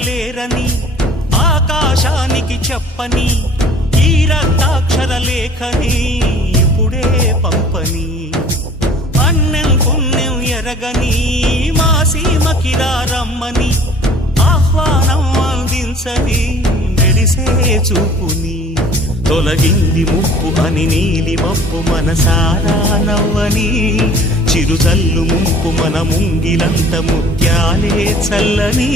అడగలేరని ఆకాశానికి చెప్పని ఈ రక్తాక్షర లేఖని ఇప్పుడే పంపని అన్నం పుణ్యం ఎరగని మా సీమకిరా రమ్మని ఆహ్వానం అందించని మెరిసే చూపుని తొలగింది ముప్పు అని నీలి మప్పు మనసారా నవ్వని చిరుజల్లు ముంపు మన ముంగిలంత ముత్యాలే చల్లని